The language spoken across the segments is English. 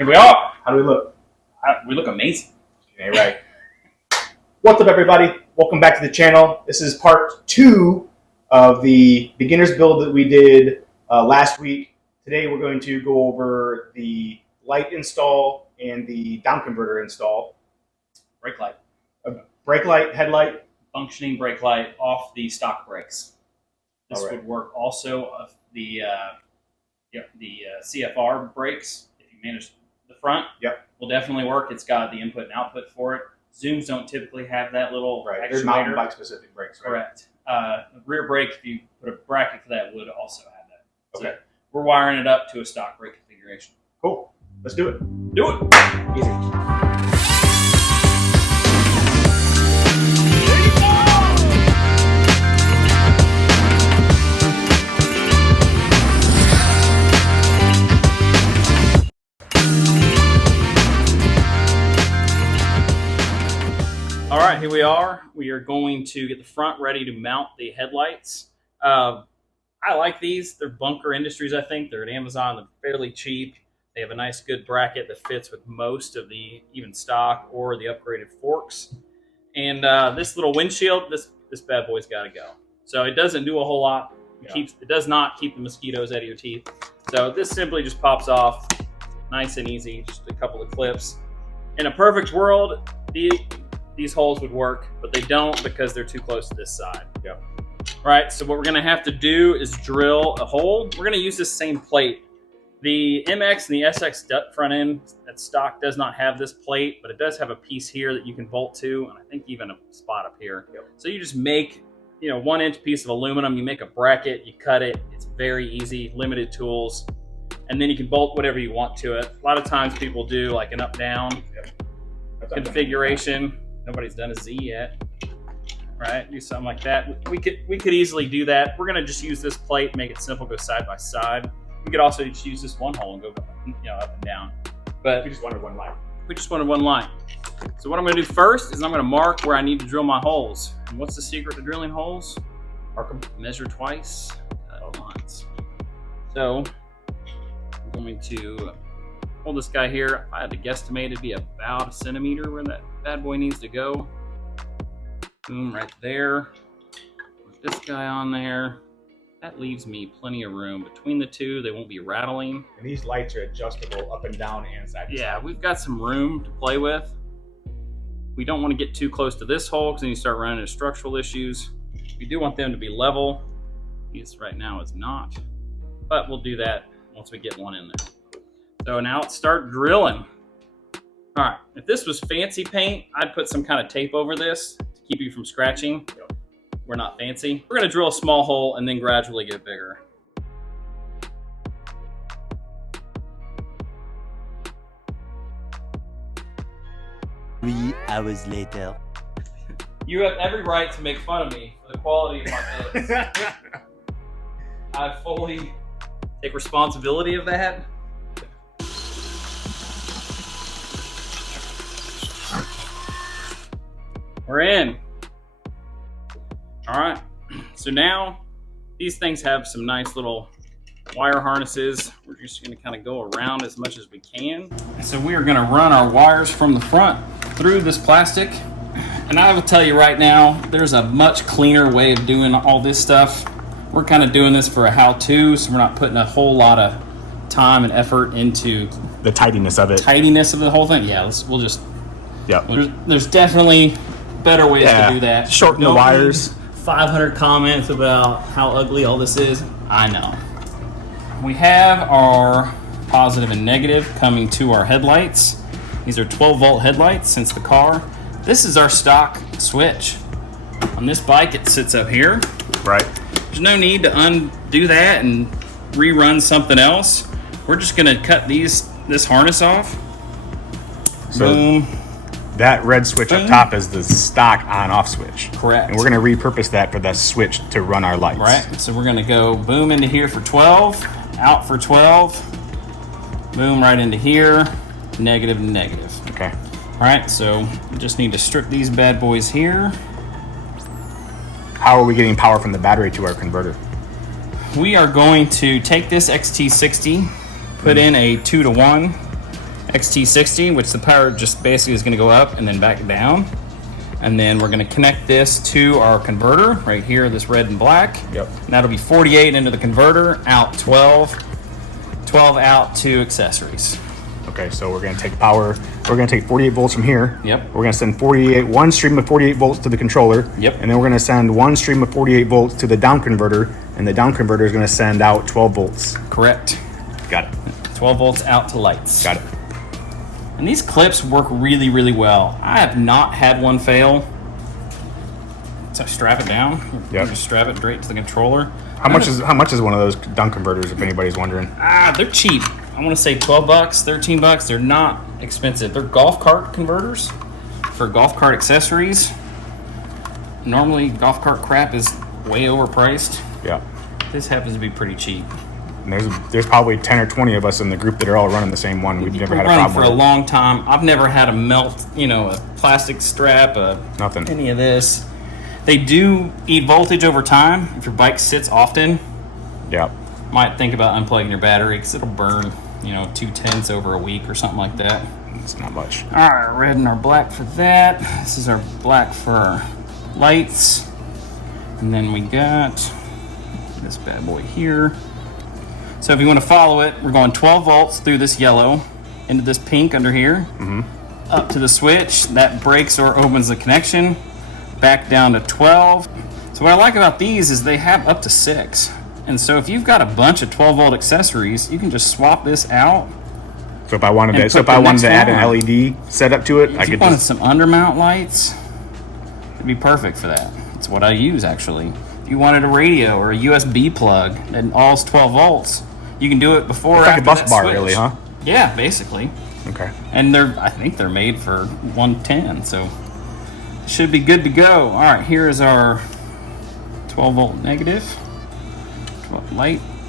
Here we are. How do we look? We look amazing. Okay, right. What's up, everybody? Welcome back to the channel. This is part 2 of the beginner's build that we did last week. Today we're going to go over the light install and the down converter install. Brake light. Brake light, headlight. Functioning brake light off the stock brakes. This Right. would work also of the CFR brakes. If you manage the front, will definitely work. It's got the input and output for it. Zooms don't typically have that little They're mountain bike specific brakes, right? Correct. The rear brake, if you put a bracket for that, would also have that. So okay. we're wiring it up to a stock brake configuration. Cool. Let's do it. Do it. Easy. All right, here we are. We are going to get the front ready to mount the headlights. I like these. They're Bunker Industries, I think. They're at Amazon. They're fairly cheap. They have a nice, good bracket that fits with most of the even stock or the upgraded forks. And this little windshield, this bad boy's got to go. So it doesn't do a whole lot. It does not keep the mosquitoes out of your teeth. So this simply just pops off, nice and easy. Just a couple of clips. In a perfect world, these holes would work, but they don't because they're too close to this side. Yep. Right, so what we're gonna have to do is drill a hole. We're gonna use this same plate. The MX and the SX front end at stock does not have this plate, but it does have a piece here that you can bolt to, and I think even a spot up here. Yep. So you just make, 1 inch piece of aluminum, you make a bracket, you cut it. It's very easy, limited tools, and then you can bolt whatever you want to it. A lot of times people do like an up-down configuration. Nobody's done a Z yet, right? Do something like that. We could easily do that. We're gonna just use this plate, make it simple, go side by side. We could also just use this one hole and go, up and down. But we just wanted one line. We just wanted one line. So what I'm gonna do first is I'm gonna mark where I need to drill my holes. And what's the secret to drilling holes? Mark them. Measure twice, cut once. So I'm going to hold this guy here. If I had to guesstimate, it'd be about a centimeter where that bad boy needs to go. Boom, right there. Put this guy on there. That leaves me plenty of room. Between the two, they won't be rattling. And these lights are adjustable up and down and side to side. Yeah, we've got some room to play with. We don't want to get too close to this hole because then you start running into structural issues. We do want them to be level. This right now is not, but we'll do that once we get one in there. So now let's start drilling. All right, if this was fancy paint, I'd put some kind of tape over this to keep you from scratching. We're not fancy. We're gonna drill a small hole and then gradually get bigger. Three hours later. You have every right to make fun of me for the quality of my bits. I fully take responsibility of that. We're in. All right, so now these things have some nice little wire harnesses. We're just gonna kind of go around as much as we can. So we are gonna run our wires from the front through this plastic. And I will tell you right now, there's a much cleaner way of doing all this stuff. We're kind of doing this for a how-to, so we're not putting a whole lot of time and effort into the tidiness of it. Tidiness of the whole thing. Yeah, we'll just. Yep. There's definitely better ways to do that. Shorten the wires. 500 comments about how ugly all this is. I know. We have our positive and negative coming to our headlights. These are 12-volt headlights since the car. This is our stock switch. On this bike, it sits up here. Right. There's no need to undo that and rerun something else. We're just gonna cut this harness off. So boom. That red switch up top is the stock on-off switch. Correct. And we're going to repurpose that for the switch to run our lights. Right. So we're going to go boom into here for 12, out for 12, boom right into here, negative and negative. Okay. All right. So we just need to strip these bad boys here. How are we getting power from the battery to our converter? We are going to take this XT60, put in a 2-to-1, XT60, which the power just basically is going to go up and then back down. And then we're going to connect this to our converter right here, this red and black. Yep. And that'll be 48 into the converter, out 12, 12 out to accessories. Okay, so we're going to take power. We're going to take 48 volts from here. Yep. We're going to send one stream of 48 volts to the controller. Yep. And then we're going to send one stream of 48 volts to the down converter, and the down converter is going to send out 12 volts. Correct. Got it. 12 volts out to lights. Got it. And these clips work really, really well. I have not had one fail. So I strap it down. Yep. Just strap it straight to the controller. How much is one of those down converters, if anybody's wondering? They're cheap. I want to say 12 bucks, 13 bucks. They're not expensive. They're golf cart converters for golf cart accessories. Normally, golf cart crap is way overpriced. Yeah. This happens to be pretty cheap. And there's probably 10 or 20 of us in the group that are all running the same one. We've never had a Running problem for with a it. long time. I've never had a melt, a plastic strap, Nothing. any of this. They do eat voltage over time. If your bike sits often, Yeah. might think about unplugging your battery because it'll burn, 2/10 over a week or something like that. It's not much. All right, red and our black for that. This is our black for our lights. And then we got this bad boy here. So if you want to follow it, we're going 12 volts through this yellow into this pink under here, up to the switch. That breaks or opens the connection, back down to 12. So what I like about these is they have up to 6. And so if you've got a bunch of 12 volt accessories, you can just swap this out. So if I wanted And to, put the next add an one on. LED setup to it, I If you could wanted just. some undermount lights, it'd be perfect for that. It's what I use actually. If you wanted a radio or a USB plug and all's 12 volts, you can do it before or It's like after a bus that bar, switch. really, huh? Yeah, basically. Okay. And I think they're made for 110, so it should be good to go. All right, here is our 12 volt negative.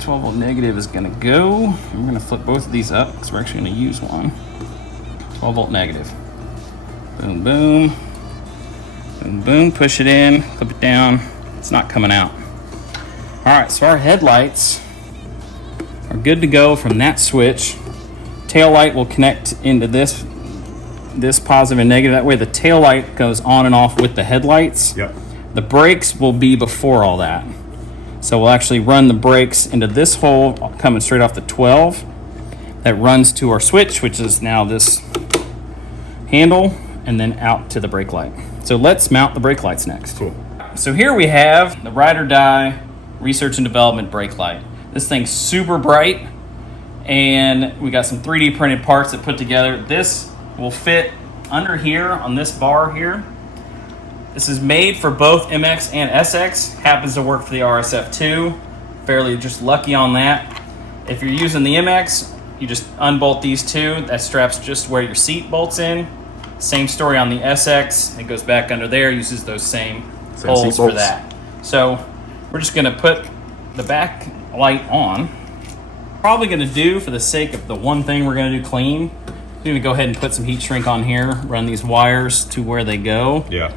12 volt negative is gonna go. We're gonna flip both of these up because we're actually gonna use one. 12 volt negative. Boom, boom. Boom, boom, push it in, clip it down. It's not coming out. All right, so our headlights are good to go from that switch. Tail light will connect into this positive and negative. That way the tail light goes on and off with the headlights. Yep. The brakes will be before all that. So we'll actually run the brakes into this hole coming straight off the 12. That runs to our switch, which is now this handle, and then out to the brake light. So let's mount the brake lights next. Cool. So here we have the Ride or Die Research and Development brake light. This thing's super bright, and we got some 3D printed parts that put together. This will fit under here on this bar here. This is made for both MX and SX. Happens to work for the RSF2. Fairly just lucky on that. If you're using the MX, you just unbolt these two. That straps just where your seat bolts in. Same story on the SX. It goes back under there, uses those same holes seat for bolts. that. So we're just gonna put the back light on. Probably gonna do, for the sake of the one thing we're gonna do clean, we're gonna go ahead and put some heat shrink on here, run these wires to where they go. Yeah.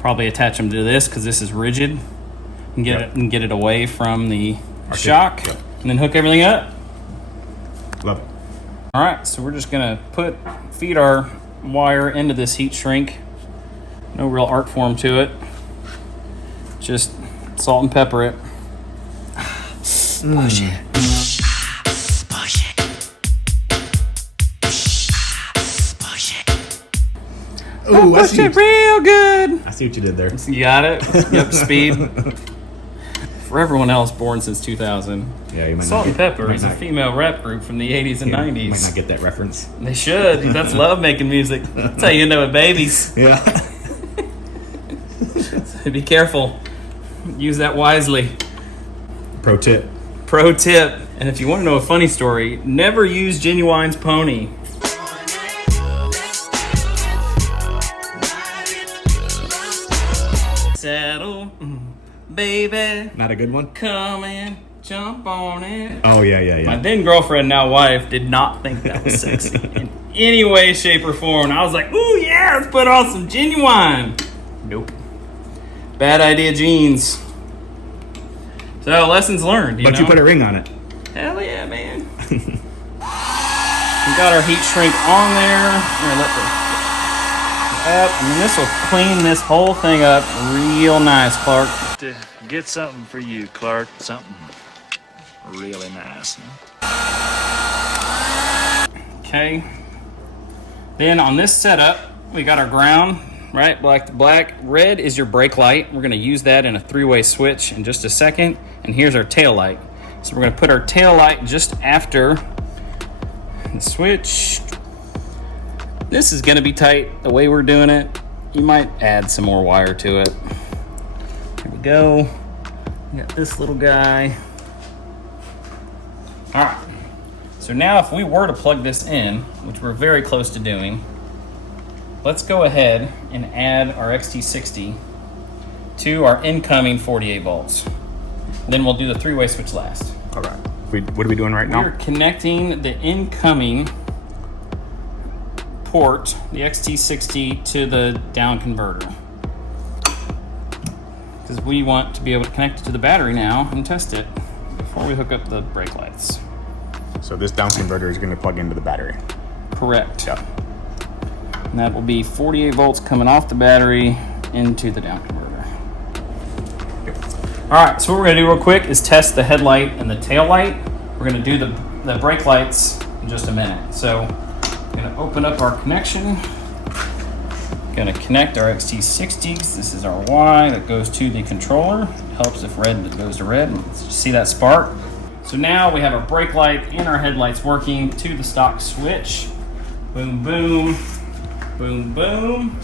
Probably attach them to this because this is rigid, and get it away from the shock, Yep. and then hook everything up. Love it. All right, so we're just gonna feed our wire into this heat shrink. No real art form to it. Just salt and pepper it. Push it. Push it. Push it. Ooh, Push it real good. I see what you did there. You got it? Yep, speed. For everyone else born since 2000, Yeah, you might Salt and Pepper might is a not- female rap group from the 80s and You might 90s. not get that reference. They should. That's love making music. That's how you know it, babies. Yeah. Be careful. Use that wisely. Pro tip. Pro tip. And if you want to know a funny story, never use Genuine's pony. Saddle, baby, Not a good one? come and jump on it. Oh, yeah. My then girlfriend, now wife, did not think that was sexy in any way, shape, or form. And I was like, ooh, yeah, let's put on some Genuine. Nope. Bad idea jeans. So, lessons learned, you But know? you put a ring on it. Hell yeah, man. We got our heat shrink on there. We're gonna let the up. I mean, this will clean this whole thing up real nice, Clark. To get something for you, Clark. Something really nice. Okay. Then on this setup, we got our ground, right? Black to black. Red is your brake light. We're gonna use that in a three-way switch in just a second. And here's our tail light. So we're gonna put our tail light just after the switch. This is gonna be tight the way we're doing it. You might add some more wire to it. Here we go. We got this little guy. All right. So now if we were to plug this in, which we're very close to doing, let's go ahead and add our XT60 to our incoming 48 volts. Then we'll do the three-way switch last. All right. What are we doing right now? We're connecting the incoming port, the XT60, to the down converter. Because we want to be able to connect it to the battery now and test it before we hook up the brake lights. So this down converter is going to plug into the battery. Correct. Yeah. And that will be 48 volts coming off the battery into the down converter. All right, so what we're gonna do real quick is test the headlight and the tail light. We're gonna do the brake lights in just a minute. So I'm gonna open up our connection. Gonna connect our XT60s. This is our Y that goes to the controller. Helps if red goes to red. See that spark? So now we have our brake light and our headlights working to the stock switch. Boom, boom, boom, boom.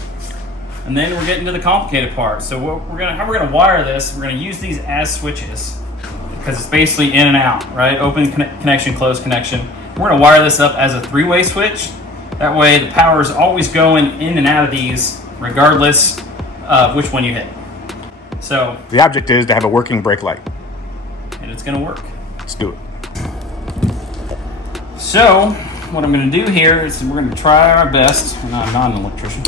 And then we're getting to the complicated part. So how we're gonna wire this, we're gonna use these as switches because it's basically in and out, right? Open connection, closed connection. We're gonna wire this up as a three-way switch. That way the power is always going in and out of these regardless of which one you hit. So the object is to have a working brake light. And it's gonna work. Let's do it. So what I'm gonna do here is we're gonna try our best, I'm not an electrician,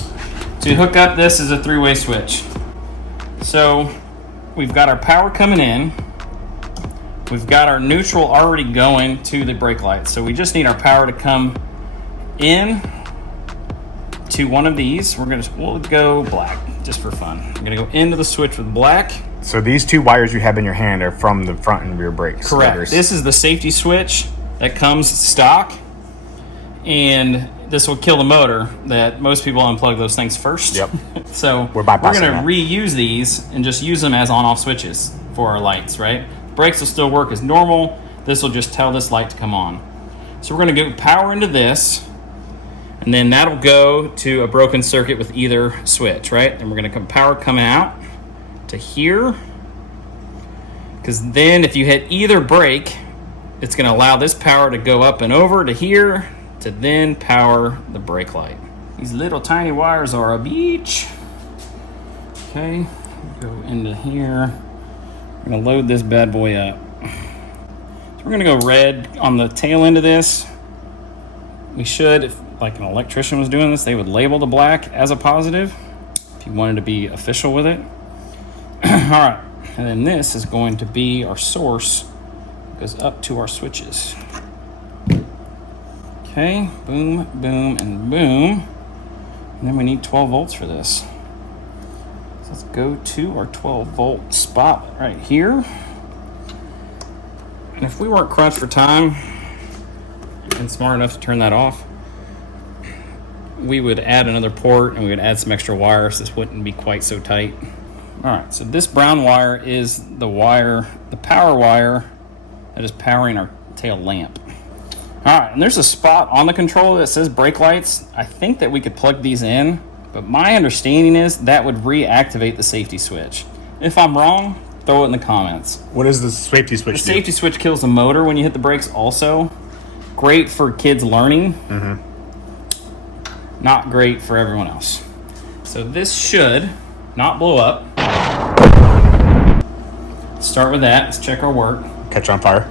to hook up this as a three-way switch. So we've got our power coming in. We've got our neutral already going to the brake light. So we just need our power to come in to one of these. We'll go black just for fun. We're gonna go into the switch with black. So these two wires you have in your hand are from the front and rear brakes. Correct. This is the safety switch that comes stock, and this will kill the motor. That most people unplug those things first. Yep. So we're going to reuse these and just use them as on-off switches for our lights, right? Brakes will still work as normal. This will just tell this light to come on. So we're going to go power into this, and then that'll go to a broken circuit with either switch, right? And we're going to come power coming out to here, because then if you hit either brake, it's going to allow this power to go up and over to here to then power the brake light. These little tiny wires are a beach. Okay, go into here. We're going to load this bad boy up. So we're going to go red on the tail end of this. We should, if like an electrician was doing this, they would label the black as a positive if you wanted to be official with it. All right, and then this is going to be our source. It goes up to our switches. Okay, boom, boom, and boom. And then we need 12 volts for this. So let's go to our 12 volt spot right here. And if we weren't crunched for time and smart enough to turn that off, we would add another port and we would add some extra wires. This wouldn't be quite so tight. All right, so this brown wire is the power wire that is powering our tail lamp. All right, and there's a spot on the controller that says brake lights. I think that we could plug these in, but my understanding is that would reactivate the safety switch. If I'm wrong, throw it in the comments. What does the safety switch do? The safety switch kills the motor when you hit the brakes also. Great for kids learning. Not great for everyone else. So this should not blow up. Let's start with that. Let's check our work. Catch on fire.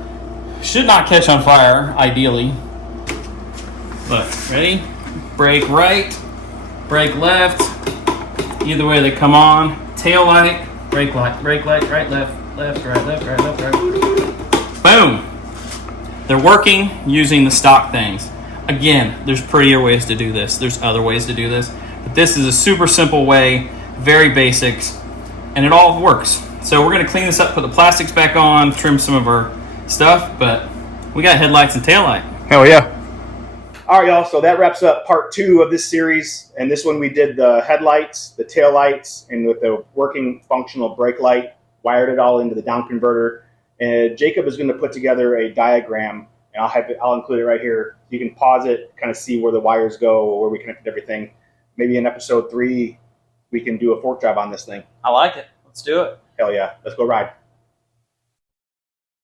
Should not catch on fire, ideally. Look, ready? Brake right, brake left. Either way they come on. Tail light, brake light, right, left, left, right, left, right, left, right. Boom! They're working using the stock things. Again, there's prettier ways to do this. There's other ways to do this. But this is a super simple way, very basics, and it all works. So we're going to clean this up, put the plastics back on, trim some of our stuff, but we got headlights and taillight. Hell yeah. All right, y'all. So that wraps up part 2 of this series. And this one we did the headlights, the taillights, and with the working functional brake light, wired it all into the down converter. And Jacob is going to put together a diagram, and I'll include it right here. You can pause it, kind of see where the wires go, or where we connected everything. Maybe in episode 3, we can do a fork job on this thing. I like it. Let's do it. Hell yeah. Let's go ride.